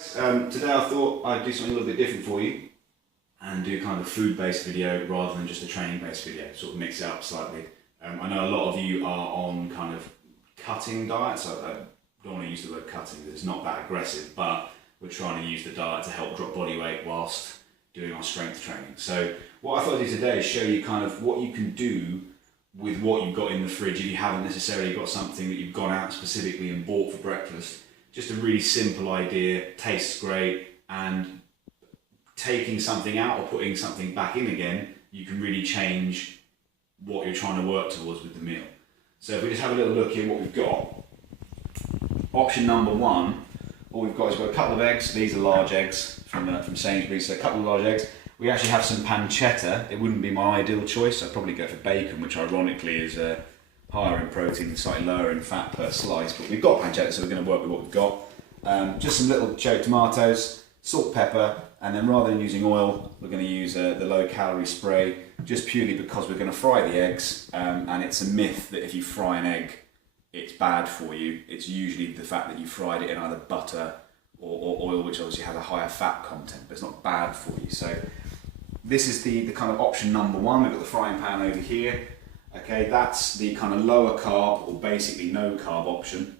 Today I thought I'd do something a little bit different for you and do kind of a food-based video rather than just a training-based video, sort of mix it up slightly. I know a lot of you are on kind of cutting diets. I don't want to use the word cutting because it's not that aggressive, but we're trying to use the diet to help drop body weight whilst doing our strength training. So what I thought I'd do today is show you kind of what you can do with what you've got in the fridge if you haven't necessarily got something that you've gone out specifically and bought for breakfast. Just a really simple idea, tastes great, and taking something out or putting something back in again, you can really change what you're trying to work towards with the meal. So if we just have a little look here what we've got. Option number one, all we've got is we've got a couple of eggs. These are large eggs from Sainsbury's, so a couple of large eggs. We actually have some pancetta. It wouldn't be my ideal choice. I'd probably go for bacon, which ironically is higher in protein and slightly lower in fat per slice. But we've got pancetta, so we're going to work with what we've got. Just some little cherry tomatoes, salt, pepper, and then rather than using oil, we're going to use the low-calorie spray, just purely because we're going to fry the eggs. And it's a myth that if you fry an egg, it's bad for you. It's usually the fact that you fried it in either butter or oil, which obviously has a higher fat content, but it's not bad for you. So this is the kind of option number one. We've got the frying pan over here. Okay, that's the kind of lower carb or basically no carb option.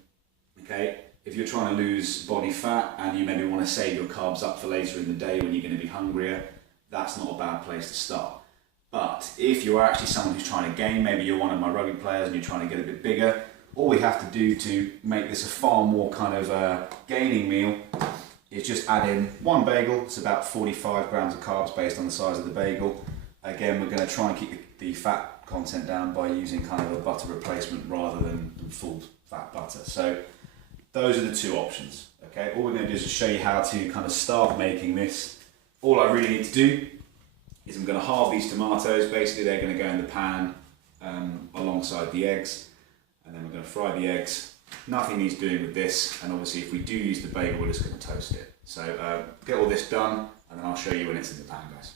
Okay, if you're trying to lose body fat and you maybe want to save your carbs up for later in the day when you're going to be hungrier, that's not a bad place to start. But if you're actually someone who's trying to gain, maybe you're one of my rugby players and you're trying to get a bit bigger, all we have to do to make this a far more kind of gaining meal is just add in one bagel. It's about 45 grams of carbs based on the size of the bagel. Again, we're going to try and keep the fat content down by using kind of a butter replacement rather than full fat butter. So those are the two options. Okay, all we're going to do is just show you how to kind of start making this. All I really need to do is I'm going to halve these tomatoes. Basically, they're going to go in the pan alongside the eggs, and then we're going to fry the eggs. Nothing needs doing with this, and obviously if we do use the bagel, we're just going to toast it. So get all this done, and then I'll show you when it's in the pan, guys.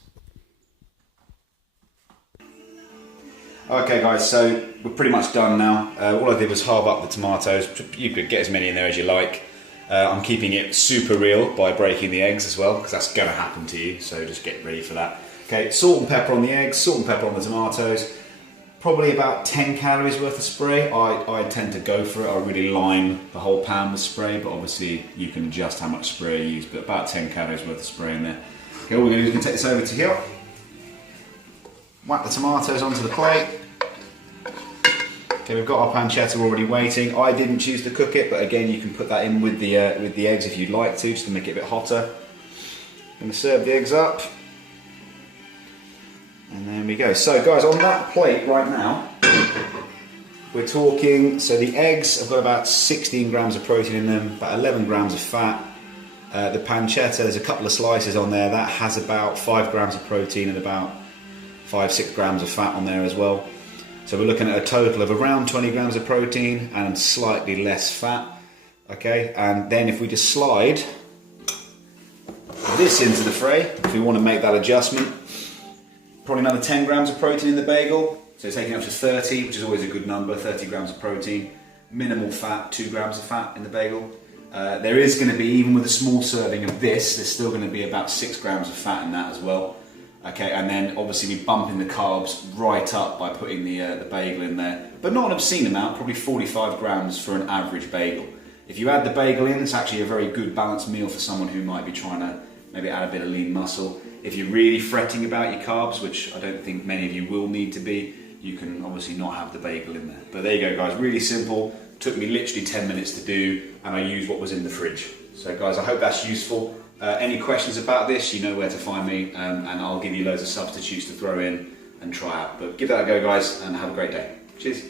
Okay guys, so we're pretty much done now. All I did was halve up the tomatoes. You could get as many in there as you like. I'm keeping it super real by breaking the eggs as well, because that's going to happen to you, so just get ready for that. Okay, salt and pepper on the eggs, salt and pepper on the tomatoes. Probably about 10 calories worth of spray. I tend to go for it. I really line the whole pan with spray, but obviously you can adjust how much spray you use, but about 10 calories worth of spray in there. Okay, all we're going to do is take this over to here. Whack the tomatoes onto the plate. Okay, we've got our pancetta already waiting. I didn't choose to cook it, but again, you can put that in with the eggs if you'd like to, just to make it a bit hotter. I'm going to serve the eggs up. And there we go. So guys, on that plate right now, we're talking, so the eggs have got about 16 grams of protein in them, about 11 grams of fat. The pancetta, there's a couple of slices on there, that has about 5 grams of protein and about 5-6 grams of fat on there as well. So we're looking at a total of around 20 grams of protein and slightly less fat. Okay, and then if we just slide this into the fray, if we want to make that adjustment, probably another 10 grams of protein in the bagel. So taking up to 30, which is always a good number, 30 grams of protein. Minimal fat, 2 grams of fat in the bagel. There is going to be, even with a small serving of this, there's still going to be about 6 grams of fat in that as well. Okay, and then obviously we bump in the carbs right up by putting the bagel in there, but not an obscene amount, probably 45 grams for an average bagel. If you add the bagel in, it's actually a very good balanced meal for someone who might be trying to maybe add a bit of lean muscle. If you're really fretting about your carbs, which I don't think many of you will need to be, you can obviously not have the bagel in there. But there you go guys, really simple, took me literally 10 minutes to do, and I used what was in the fridge. So guys, I hope that's useful. Any questions about this, you know where to find me, and I'll give you loads of substitutes to throw in and try out. But give that a go guys, and have a great day. Cheers.